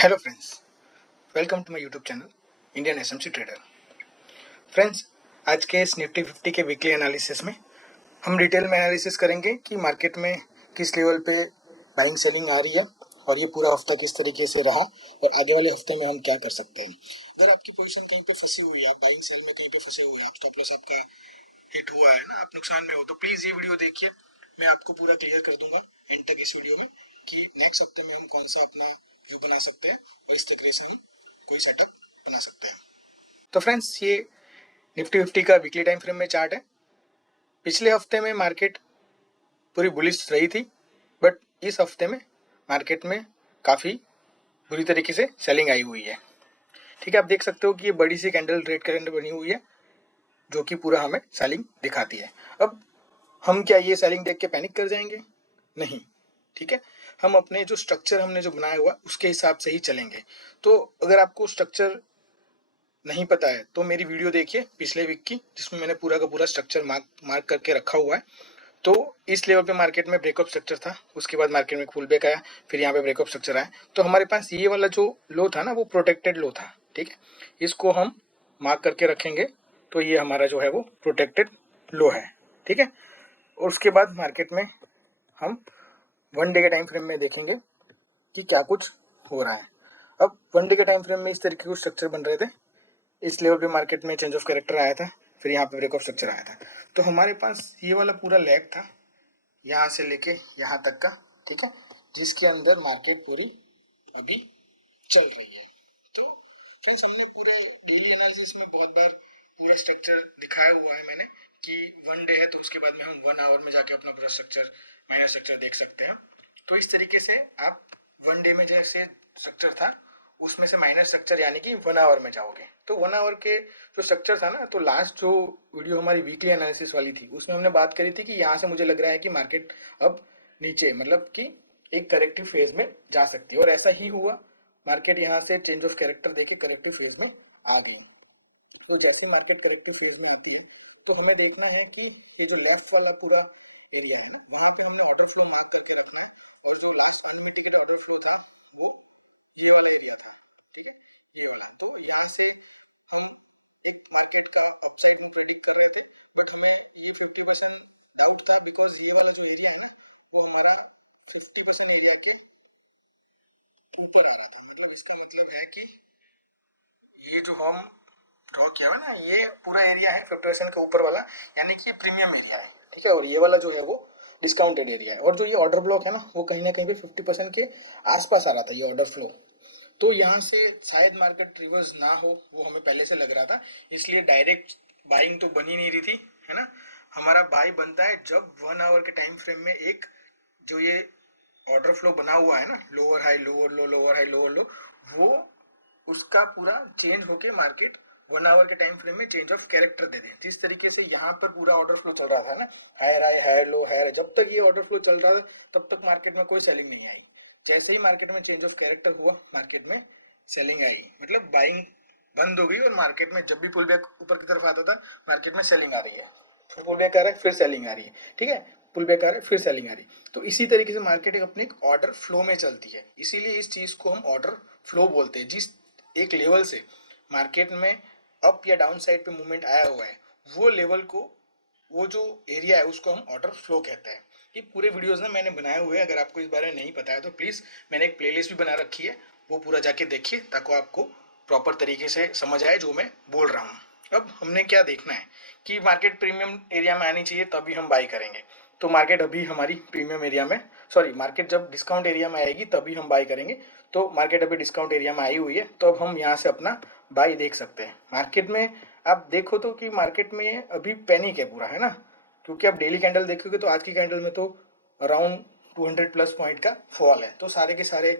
Hello friends, welcome to my YouTube channel Indian SMC trader. Friends, आज के इस Nifty 50 के वीकली एनालिसिस में हम डिटेल में एनालिसिस करेंगे कि मार्केट में किस लेवल पे बाइंग सेलिंग आ रही है और ये पूरा हफ्ता किस तरीके से रहा और आगे वाले हफ्ते में हम क्या कर सकते हैं। अगर आपकी पोजीशन कहीं पे फंसी हुई है, आप बाइंग सेल में कहीं पे फंसे हुए हैं, आप स्टॉप लॉस आपका हिट हुआ है ना, आप नुकसान में हो, तो प्लीज़ ये वीडियो देखिए। मैं आपको पूरा क्लियर कर दूंगा एंड तक इस वीडियो में कि नेक्स्ट हफ्ते में हम कौन सा अपना व्यू बना सकते हैं और इस तरीके से हम कोई सेटअप बना सकते हैं। तो फ्रेंड्स, ये निफ्टी 50 का वीकली टाइम फ्रेम में चार्ट है। पिछले हफ्ते में मार्केट पूरी बुलिश रही थी, बट इस हफ्ते में मार्केट में काफ़ी बुरी तरीके से सेलिंग आई हुई है। ठीक है, आप देख सकते हो कि ये बड़ी सी कैंडल, रेड कैंडल बनी हुई है जो कि पूरा हमें सेलिंग दिखाती है। अब हम क्या ये सेलिंग देख के पैनिक कर जाएंगे? नहीं, ठीक है। हम अपने जो स्ट्रक्चर हमने जो बनाया हुआ उसके हिसाब से ही चलेंगे। तो अगर आपको स्ट्रक्चर नहीं पता है तो मेरी वीडियो देखिए पिछले वीक की, जिसमें मैंने पूरा का पूरा स्ट्रक्चर मार्क करके रखा हुआ है। तो इस लेवल पे मार्केट में ब्रेकअप स्ट्रक्चर था, उसके बाद मार्केट में फुल बैक आया, फिर यहाँ पे ब्रेकअप स्ट्रक्चर आया। तो हमारे पास ये वाला जो लो था ना, वो प्रोटेक्टेड लो था। ठीक है, इसको हम मार्क करके रखेंगे। तो ये हमारा जो है वो प्रोटेक्टेड लो है। ठीक है, और उसके बाद मार्केट में हम 1 डे के टाइम फ्रेम में देखेंगे कि क्या कुछ हो रहा है। अब 1 डे के टाइम फ्रेम में इस तरीके के स्ट्रक्चर बन रहे थे। इस लेवल पे मार्केट में चेंज ऑफ कैरेक्टर आया था, फिर यहाँ पे ब्रेकआउट स्ट्रक्चर आया था। तो हमारे पास ये वाला पूरा लैग था यहाँ से लेके यहाँ तक का। ठीक है, जिसके अंदर मार्केट पूरी अभी चल रही है। तो फ्रेंड्स, हमने पूरे डेली एनालिसिस में बहुत बार पूरा स्ट्रक्चर दिखाया हुआ है मैंने कि 1 डे है तो उसके बाद में हम 1 आवर में जाके अपना पूरा स्ट्रक्चर, माइनर स्ट्रक्चर देख सकते हैं। तो इस तरीके से आप 1 डे में जैसे स्ट्रक्चर था उसमें से माइनर स्ट्रक्चर यानी कि 1 आवर में जाओगे। तो 1 आवर के जो स्ट्रक्चर था ना, तो लास्ट जो वीडियो हमारी वीकली एनालिसिस वाली थी उसमें हमने बात करी थी कि यहाँ से मुझे लग रहा है कि मार्केट अब नीचे, मतलब कि एक करेक्टिव फेज में जा सकती है, और ऐसा ही हुआ। मार्केट यहाँ से चेंज ऑफ कैरेक्टर देके करेक्टिव फेज में आ गई। तो जैसे मार्केट करेक्टिव फेज में आती है तो हमें देखना है कि ये जो लेफ्ट वाला पूरा एरिया है ना, वहाँ पे हमने ऑर्डर फ्लो मार्क करके रखना है। और जो last 1 minute ticket order flow था वो ये वाला एरिया था। ठीक है, ये वाला। तो यहाँ से हम एक मार्केट का अपसाइड में प्रेडिक्ट कर रहे थे, बट हमें ये 50% डाउट था, बिकॉज ये वाला जो एरिया है ना, वो हमारा 50% एरिया के ऊपर आ रहा था। मतलब इसका मतलब है कि ये जो हम ड्रॉ किया है ना, ये पूरा एरिया है 50% का ऊपर वाला, यानी कि प्रीमियम एरिया है। ठीक है, और ये वाला जो है वो डिस्काउंटेड एरिया है। और जो ये ऑर्डर ब्लॉक है ना, वो कहीं ना कहीं पे 50% के आसपास आ रहा था ये ऑर्डर फ्लो। तो यहाँ से शायद मार्केट रिवर्स ना हो, वो हमें पहले से लग रहा था। इसलिए डायरेक्ट बाइंग तो बन ही नहीं रही थी, है ना। हमारा बाई बनता है जब 1 आवर के टाइम फ्रेम में एक जो ये ऑर्डर फ्लो बना हुआ है ना, लोअर हाई लोअर लो, लोअर हाई लोअर लो, वो उसका पूरा चेंज होके मार्केट 1 आवर के टाइम फ्रेम में चेंज ऑफ कैरेक्टर दे दे। जिस तरीके से यहाँ पर पूरा ऑर्डर फ्लो चल रहा था ना, higher high higher low higher, जब तक ये ऑर्डर फ्लो चल रहा था तब तक मार्केट में कोई सेलिंग नहीं आई। जैसे ही मार्केट में चेंज ऑफ कैरेक्टर हुआ, मार्केट में सेलिंग आई, मतलब बाइंग बंद हो गई। और मार्केट में जब भी पुल बैक ऊपर की तरफ आता था, मार्केट में सेलिंग आ रही है, फिर पुल बैक आ रहा है, फिर सेलिंग आ रही है। ठीक है, पुल बैक आ रहा है, फिर सेलिंग आ रही है। तो इसी तरीके से मार्केट अपने एक ऑर्डर फ्लो में चलती है, इसीलिए इस चीज को हम ऑर्डर फ्लो बोलते हैं। जिस एक लेवल से मार्केट में अप या डाउन साइड पे मूवमेंट आया हुआ है, वो लेवल को, वो जो एरिया है उसको हम ऑर्डर फ्लो कहते हैं। ये पूरे वीडियोस ना मैंने बनाए हुए हैं, अगर आपको इस बारे में नहीं पता है तो प्लीज़, मैंने एक प्लेलिस्ट भी बना रखी है, वो पूरा जाके देखिए ताकि आपको प्रॉपर तरीके से समझ आए जो मैं बोल रहा हूँ। अब हमने क्या देखना है कि मार्केट प्रीमियम एरिया में आनी चाहिए तभी हम बाई करेंगे। तो मार्केट अभी हमारी प्रीमियम एरिया में, सॉरी, मार्केट जब डिस्काउंट एरिया में आएगी तभी हम बाई करेंगे। तो मार्केट अभी डिस्काउंट एरिया में आई हुई है, तो अब हम यहाँ से अपना बाई देख सकते हैं। मार्केट में आप देखो तो कि मार्केट में अभी पैनिक है पूरा, है ना। क्योंकि आप डेली कैंडल देखोगे तो आज की कैंडल में तो अराउंड 200 प्लस पॉइंट का फॉल है। तो सारे के सारे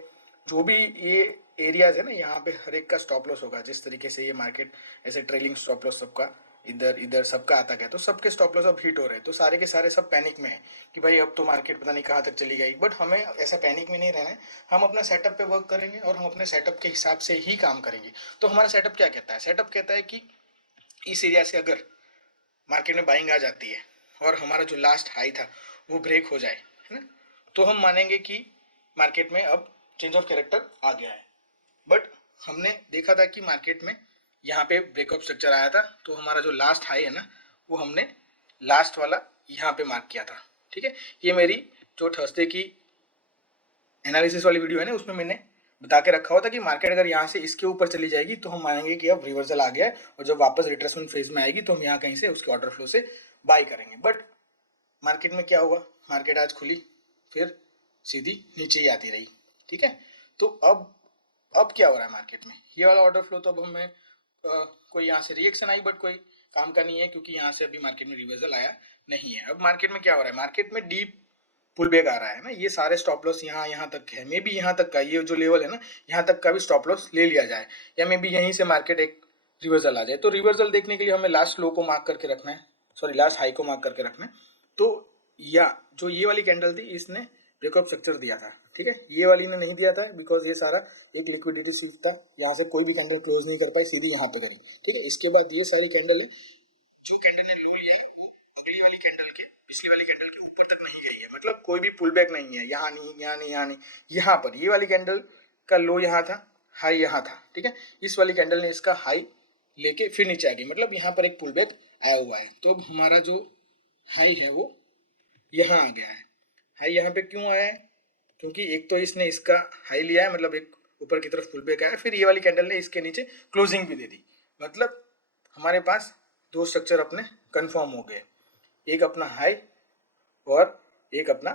जो भी ये एरियाज है ना, यहाँ पे हर एक का स्टॉप लॉस होगा। जिस तरीके से ये मार्केट ऐसे ट्रेलिंग स्टॉप लॉस सबका इधर इधर सबका आता गया, तो सबके स्टॉप लॉस अब हिट हो रहे हैं। तो सारे के सारे सब पैनिक में है कि भाई अब तो मार्केट पता नहीं कहाँ तक चली गई। बट हमें ऐसा पैनिक में नहीं रहना है, हम अपना सेटअप पे वर्क करेंगे और हम अपने सेटअप के हिसाब से ही काम करेंगे। तो हमारा सेटअप क्या कहता है? सेटअप कहता है कि इस एरिया से अगर मार्केट में बाइंग आ जाती है और हमारा जो लास्ट हाई था वो ब्रेक हो जाए, है ना, तो हम मानेंगे कि मार्केट में अब चेंज ऑफ कैरेक्टर आ गया है। बट हमने देखा था कि मार्केट में यहाँ पे ब्रेकअप स्ट्रक्चर आया था, तो हमारा जो लास्ट हाई है ना वो हमने लास्ट वाला यहाँ पे मार्क किया था। ठीक है, ये मेरी जो थर्सडे की एनालिसिस वाली वीडियो है ना उसमें मैंने बता के रखा हुआ था कि मार्केट अगर यहाँ से इसके ऊपर चली जाएगी तो हम मानेंगे कि अब रिवर्सल आ गया है, और जब वापस रिट्रेसमेंट फेज में आएगी तो हम यहाँ कहीं से उसके ऑर्डर फ्लो से बाई करेंगे। बट मार्केट में क्या हुआ, मार्केट आज खुली फिर सीधी नीचे ही आती रही। ठीक है, तो अब क्या हो रहा है मार्केट में, ये वाला ऑर्डर फ्लो तो अब हमें कोई यहाँ से रिएक्शन आई बट कोई काम का नहीं है, क्योंकि यहाँ से अभी मार्केट में रिवर्सल आया नहीं है। अब मार्केट में क्या हो रहा है, मार्केट में डीप पुल बैक आ रहा है ना, ये सारे स्टॉप लॉस यहाँ तक है, मे बी यहाँ तक का ये जो लेवल है ना यहाँ तक का भी स्टॉप लॉस ले लिया जाए, या मे बी यहीं से मार्केट एक रिवर्सल आ जाए। तो रिवर्सल देखने के लिए हमें लास्ट लो को मार्क करके रखना है, सॉरी लास्ट हाई को मार्क करके रखना है। तो या जो ये वाली कैंडल थी इसने ब्रेकअप स्ट्रक्चर दिया था। ठीक है, ये वाली ने नहीं दिया था बिकॉज ये सारा एक लिक्विडिटी सीट था, यहाँ से कोई भी कैंडल क्लोज नहीं कर पाई, सीधी यहाँ पे करी। ठीक है, इसके बाद ये सारी कैंडल है, जो कैंडल ने लो लिया है वो अगली वाली कैंडल के पिछली वाली कैंडल के ऊपर तक नहीं गई है, मतलब कोई भी पुल बैक नहीं है, यहाँ नहीं यहाँ नहीं यहाँ नहीं, यहाँ पर ये वाली कैंडल का लो यहाँ था, हाई यहाँ था। ठीक है, इस वाली कैंडल ने इसका हाई लेके फिर नीचे आ गई, मतलब यहाँ पर एक पुल बैक आया हुआ है। तो अब हमारा जो हाई है वो यहाँ आ गया है। हाई यहाँ पे क्यों आया है, क्योंकि एक तो इसने इसका हाई लिया है, मतलब एक ऊपर की तरफ पुल बैक आया, फिर ये वाली कैंडल ने इसके नीचे क्लोजिंग भी दे दी, मतलब हमारे पास दो स्ट्रक्चर अपने कंफर्म हो गए, एक अपना हाई और एक अपना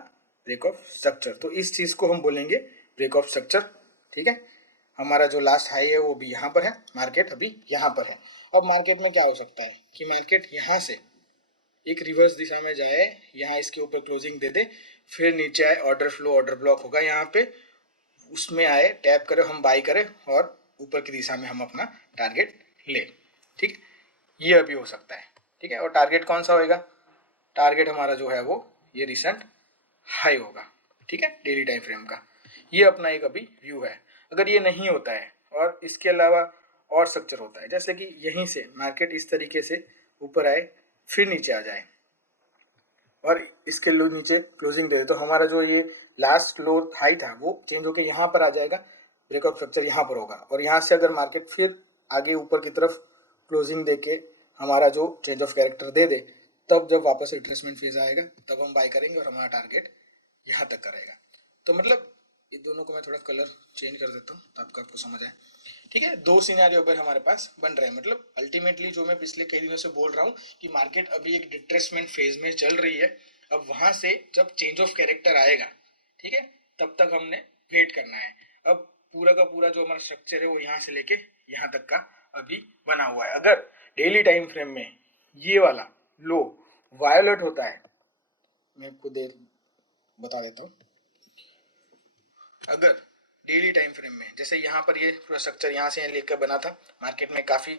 ब्रेक ऑफ स्ट्रक्चर। तो इस चीज को हम बोलेंगे ब्रेक ऑफ स्ट्रक्चर। ठीक है, हमारा जो लास्ट हाई है वो भी यहाँ पर है, मार्केट अभी यहाँ पर है। अब मार्केट में क्या हो सकता है कि मार्केट यहाँ से एक रिवर्स दिशा में जाए, यहाँ इसके ऊपर क्लोजिंग दे दे, फिर नीचे आए, ऑर्डर फ्लो ऑर्डर ब्लॉक होगा यहाँ पे, उसमें आए टैप करें, हम बाई करें और ऊपर की दिशा में हम अपना टारगेट ले। ठीक, ये अभी हो सकता है। ठीक है, और टारगेट कौन सा होएगा, टारगेट हमारा जो है वो ये रिसेंट हाई होगा। ठीक है, डेली टाइम फ्रेम का ये अपना एक अभी व्यू है। अगर ये नहीं होता है और इसके अलावा और स्ट्रक्चर होता है, जैसे कि यहीं से मार्केट इस तरीके से ऊपर आए फिर नीचे आ जाए और इसके लो नीचे क्लोजिंग दे दे, तो हमारा जो ये लास्ट लो हाई था वो चेंज होकर यहाँ पर आ जाएगा, ब्रेकआउट स्ट्रक्चर यहाँ पर होगा, और यहाँ से अगर मार्केट फिर आगे ऊपर की तरफ क्लोजिंग देके हमारा जो चेंज ऑफ कैरेक्टर दे दे, तब जब वापस रिट्रेसमेंट फेज आएगा तब हम बाय करेंगे और हमारा टारगेट यहाँ तक का रहेगा। तो मतलब ये दोनों को मैं थोड़ा कलर चेंज कर देता हूँ ताकि आपको समझ आए। ठीक है, दो सिनेरियो पर हमारे पास बन रहे हैं, मतलब अल्टीमेटली जो मैं पिछले कई दिनों से बोल रहा हूँ कि मार्केट अभी एक डिट्रेसमेंट फेज में चल रही है। अब वहां से जब चेंज ऑफ कैरेक्टर आएगा, ठीक है, तब तक हमने वेट करना है। अब पूरा का पूरा जो हमारा स्ट्रक्चर है वो यहाँ से लेके यहाँ तक का अभी बना हुआ है। अगर डेली टाइम फ्रेम में ये वाला लो वायोलेट होता है, मैं आपको देर बता देता हूँ, अगर डेली टाइम फ्रेम में जैसे यहाँ पर ये पूरा स्ट्रक्चर यहाँ से लेकर बना था, मार्केट में काफ़ी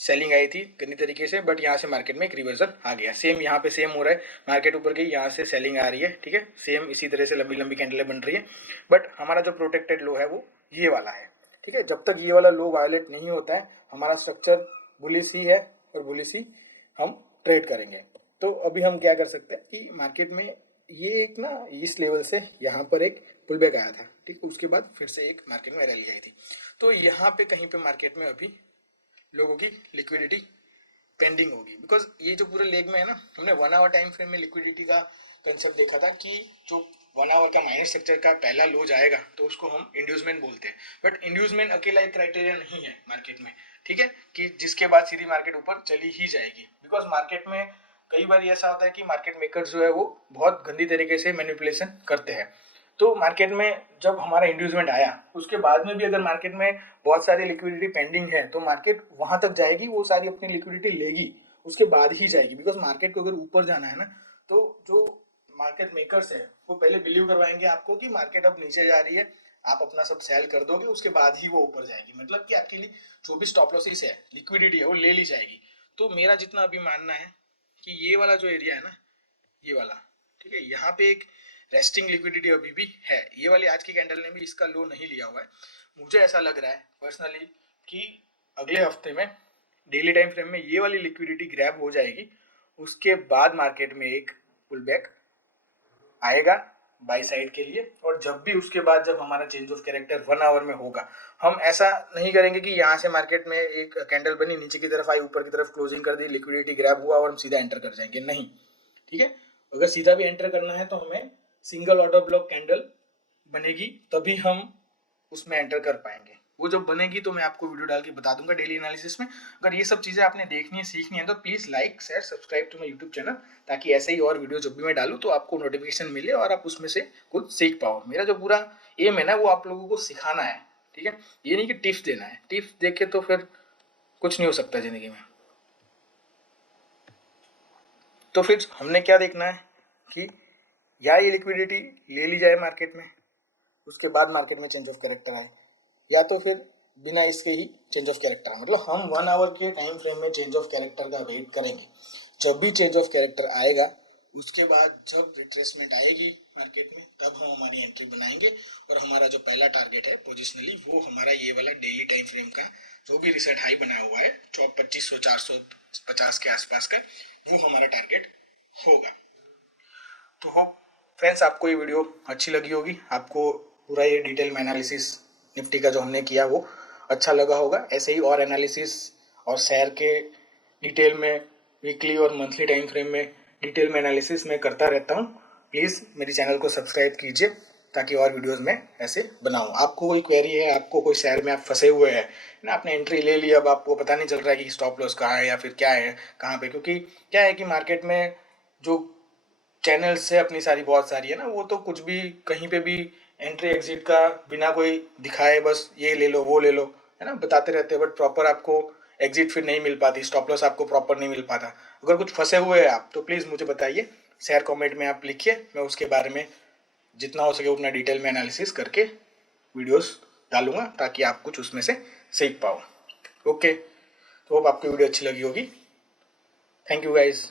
सेलिंग आई थी गंदी तरीके से, बट यहाँ से मार्केट में एक रिवर्सल आ गया। सेम यहाँ पे सेम हो रहा है, मार्केट ऊपर गई, यहाँ से सेलिंग आ रही है। ठीक है, सेम इसी तरह से लंबी लंबी कैंडलें बन रही है, बट हमारा जो प्रोटेक्टेड लो है वो ये वाला है। ठीक है, जब तक ये वाला लो वायोलेट नहीं होता है हमारा स्ट्रक्चर बुलिश ही है और बुलिश ही हम ट्रेड करेंगे। तो अभी हम क्या कर सकते हैं कि मार्केट में ये एक ना इस लेवल से यहाँ पर एक पुल बैक आया था। ठीक है, उसके बाद फिर से एक मार्केट में रैली आई थी, तो यहाँ पे कहीं पे मार्केट में अभी लोगों की लिक्विडिटी पेंडिंग होगी, बिकॉज ये जो पूरे लेग में है ना, हमने 1 आवर टाइम फ्रेम में लिक्विडिटी का कंसेप्ट देखा था कि जो 1 आवर का माइनस स्ट्रक्चर का पहला लो जाएगा तो उसको हम इंड्यूसमेंट बोलते हैं। बट इंड्यूसमेंट अकेला एक क्राइटेरिया नहीं है मार्केट में। ठीक है, कि जिसके बाद सीधी मार्केट ऊपर चली ही जाएगी, बिकॉज मार्केट में कई बार ऐसा होता है कि मार्केट मेकर्स जो है वो बहुत गंदी तरीके से मैनिपुलेशन करते हैं। तो मार्केट में जब हमारा इंड्यूसमेंट आया उसके बाद में भी अगर मार्केट में बहुत सारी लिक्विडिटी पेंडिंग है तो मार्केट वहां तक जाएगी, वो सारी अपनी लिक्विडिटी लेगी, उसके बाद ही जाएगी। बिकॉज मार्केट को अगर ऊपर जाना है ना, तो जो मार्केट मेकर्स है वो पहले बिलीव करवाएंगे आपको कि मार्केट अब नीचे जा रही है, आप अपना सब सेल कर दोगे, उसके बाद ही वो ऊपर जाएगी, मतलब कि आपके लिए जो भी स्टॉप लॉसेस है, लिक्विडिटी है, वो ले ली जाएगी। तो मेरा जितना अभी मानना है कि ये वाला जो एरिया है ना, ये वाला, ठीक है, यहाँ पे एक रेस्टिंग लिक्विडिटी अभी भी है। ये वाली आज की कैंडल ने भी इसका लो नहीं लिया हुआ है। मुझे ऐसा लग रहा है पर्सनली कि अगले हफ्ते में डेली टाइम फ्रेम में ये वाली लिक्विडिटी ग्रैब हो जाएगी, उसके बाद मार्केट में एक पुल बैक आएगा बाई साइड के लिए, और जब भी उसके बाद जब हमारा चेंज ऑफ कैरेक्टर 1 आवर में होगा, हम ऐसा नहीं करेंगे कि यहाँ से मार्केट में एक कैंडल बनी, नीचे की तरफ आई, ऊपर की तरफ क्लोजिंग कर दी, लिक्विडिटी ग्रैब हुआ और हम सीधा एंटर कर जाएंगे, नहीं। ठीक है, अगर सीधा भी एंटर करना है तो हमें सिंगल ऑर्डर ब्लॉक कैंडल बनेगी, तभी हम उसमें एंटर कर पाएंगे। वो जब बनेगी तो मैं आपको वीडियो डाल के बता दूंगा डेली एनालिसिस में। अगर ये सब चीज़ें आपने देखनी है, सीखनी है, तो please like share subscribe to my YouTube channel, ताकि ऐसे ही और वीडियो जब भी मैं डालूँ तो आपको नोटिफिकेशन मिले और आप उसमें से कुछ सीख पाओ। मेरा जो पूरा एम है ना, वो आप लोगों को सिखाना है। ठीक है, ये नहीं कि टिप्स देना है, टिप्स देके तो फिर कुछ नहीं हो सकता ज़िंदगी में। तो फिर हमने क्या देखना है कि या ये लिक्विडिटी ले ली जाए मार्केट में, उसके बाद मार्केट में चेंज ऑफ कैरेक्टर आए, या तो फिर बिना इसके ही चेंज ऑफ कैरेक्टर आए। मतलब हम 1 आवर के टाइम फ्रेम में चेंज ऑफ कैरेक्टर का वेट करेंगे। जब भी चेंज ऑफ कैरेक्टर आएगा, उसके बाद जब रिट्रेसमेंट आएगी मार्केट में, तब हम हमारी एंट्री बनाएंगे। और हमारा जो पहला टारगेट है पोजिशनली, वो हमारा ये वाला डेली टाइम फ्रेम का जो भी रिसेंट हाई बना हुआ है 2500 450 के आसपास का, वो हमारा टारगेट होगा। तो होप फ्रेंड्स आपको ये वीडियो अच्छी लगी होगी, आपको पूरा ये डिटेल में एनालिसिस निफ्टी का जो हमने किया वो अच्छा लगा होगा। ऐसे ही और एनालिसिस और शेयर के डिटेल में वीकली और मंथली टाइम फ्रेम में डिटेल में एनालिसिस मैं करता रहता हूँ। प्लीज़ मेरे चैनल को सब्सक्राइब कीजिए, ताकि और वीडियोस में ऐसे बनाऊँ। आपको कोई क्वेरी है, आपको कोई शेयर में आप फंसे हुए हैं ना, आपने एंट्री ले ली, अब आपको पता नहीं चल रहा है कि स्टॉप लॉस कहाँ है या फिर क्या है कहाँ पे, क्योंकि क्या है कि मार्केट में जो चैनल्स है अपनी सारी बहुत सारी है ना, वो तो कुछ भी कहीं पे भी एंट्री एग्जिट का बिना कोई दिखाए बस ये ले लो वो ले लो है ना, बताते रहते हैं, बट प्रॉपर आपको एग्जिट फिर नहीं मिल पाती, स्टॉप लॉस आपको प्रॉपर नहीं मिल पाता। अगर कुछ फंसे हुए हैं आप, तो प्लीज़ मुझे बताइए, शेयर कमेंट में आप लिखिए, मैं उसके बारे में जितना हो सके उतना डिटेल में एनालिसिस करके वीडियोस डालूंगा, ताकि आप कुछ उसमें से सीख पाओ। ओके, तो होप आपकी वीडियो अच्छी लगी होगी। Thank you guys.